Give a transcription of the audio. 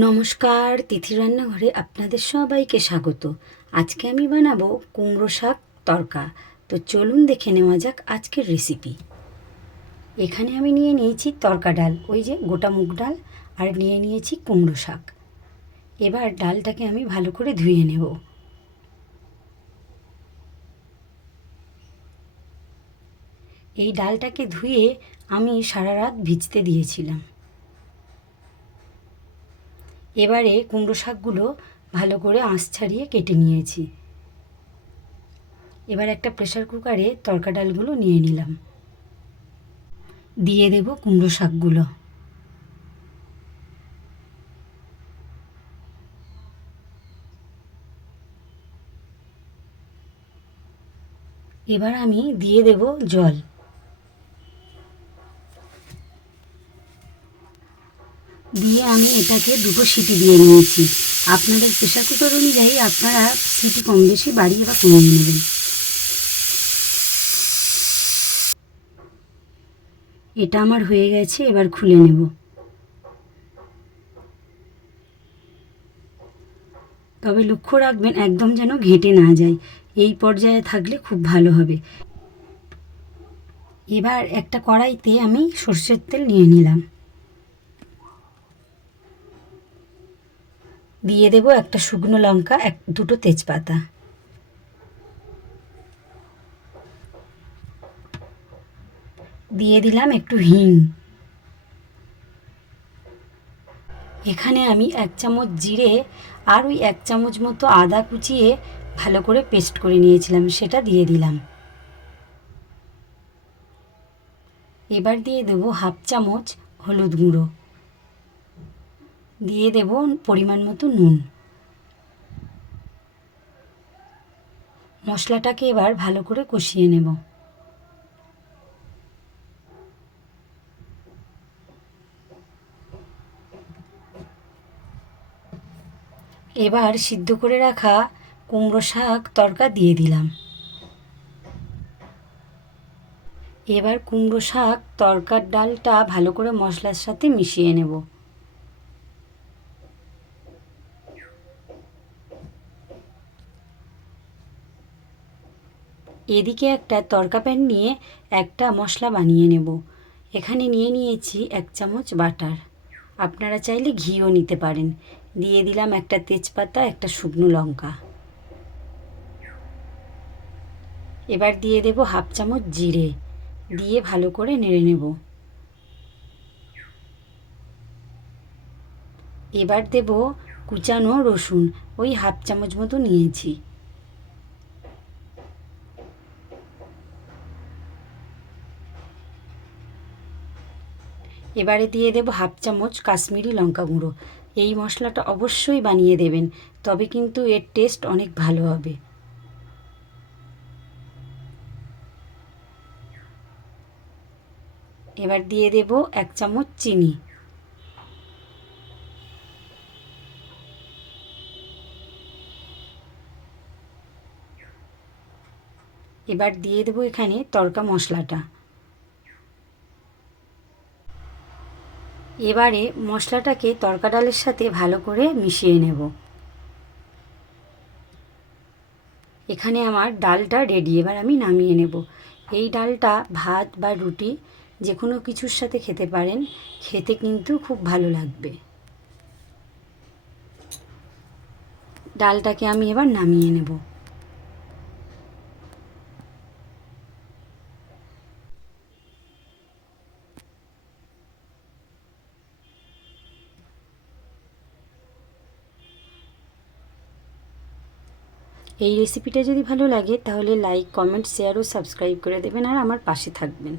নমস্কার, তিথি রান্নাঘরে আপনাদের সবাইকে স্বাগত। আজকে আমি বানাবো কুমড়ো শাক তরকা। তো চলুন দেখে নেওয়া যাক আজকের রেসিপি। এখানে আমি নিয়ে নিয়েছি তরকা ডাল, ওই যে গোটা মুগ ডাল, আর নিয়ে নিয়েছি কুমড়ো শাক। এবার ডালটাকে আমি ভালো করে ধুয়ে নেব। এই ডালটাকে ধুয়ে আমি সারা রাত ভিজতে দিয়েছিলাম। এবারে কুমড়ো শাকগুলো ভালো করে আঁশ ছাড়িয়ে কেটে নিয়েছি। এবার একটা প্রেসার কুকারে তরকা ডালগুলো নিয়ে নিলাম, দিয়ে দেব কুমড়ো শাকগুলো। এবার আমি দিয়ে দেব জল। দিয়ে আমি এটাকে দুটো সিটি দিয়ে নিয়েছি। আপনাদের প্রেসার কুকার অনুযায়ী আপনারা সিটি কম বেশি বাড়িয়ে বা কমিয়ে নেবেন। এটা আমার হয়ে গেছে, এবার খুলে নেব। তবে লক্ষ্য রাখবেন একদম যেন ঘেঁটে না যায়, এই পর্যায়ে থাকলে খুব ভালো হবে। এবার একটা কড়াইতে আমি সর্ষের তেল নিয়ে নিলাম, দিয়ে দেব একটা শুকনো লঙ্কা, দুটো তেজপাতা, দিয়ে দিলাম একটু হিং। এখানে আমি 1 চামচ জিরে আর ওই 1 চামচ মতো আদা কুচিয়ে ভালো করে পেস্ট করে নিয়েছিলাম, সেটা দিয়ে দিলাম। এবার দিয়ে দেবো 1/2 চামচ হলুদ গুঁড়ো, দিয়ে দেব পরিমাণ মতো নুন। মশলাটাকে এবার ভালো করে কষিয়ে নেব। এবার সিদ্ধ করে রাখা কুমড়ো শাক তরকা দিয়ে দিলাম। এবার কুমড়ো শাক তরকার ডালটা ভালো করে মশলার সাথে মিশিয়ে নেব। এদিকে একটা তরকা প্যান নিয়ে একটা মশলা বানিয়ে নেব। এখানে নিয়ে নিয়েছি 1 চামচ বাটার, আপনারা চাইলে ঘিও নিতে পারেন। দিয়ে দিলাম একটা তেজপাতা, একটা শুকনো লঙ্কা। এবার দিয়ে দেব 1/2 চামচ জিরে, দিয়ে ভালো করে নেড়ে নেব। এবার দেব কুচানো রসুন, ওই 1/2 চামচ মতো নিয়েছি। এবারে দিয়ে দেব 1/2 চামচ কাশ্মীরি লঙ্কা গুঁড়ো। এই মশলাটা অবশ্যই বানিয়ে দেবেন, তবে কিন্তু এর টেস্ট অনেক ভালো হবে। এবার দিয়ে দেব 1 চামচ চিনি। এবার দিয়ে দেব এখানে তড়কা মশলাটা। এবারে মশলাটাকে তড়কা ডালের সাথে ভালো করে মিশিয়ে নেব। এখানে আমার ডালটা রেডি, এবার আমি নামিয়ে নেব। এই ডালটা ভাত বা রুটি যে কোনো কিছুর সাথে খেতে পারেন, খেতে কিন্তু খুব ভালো লাগবে। ডালটাকে আমি এবার নামিয়ে নেব। এই রেসিপিটা যদি ভালো লাগে তাহলে লাইক, কমেন্ট, শেয়ার ও সাবস্ক্রাইব করে দেবেন আর আমার পাশে থাকবেন।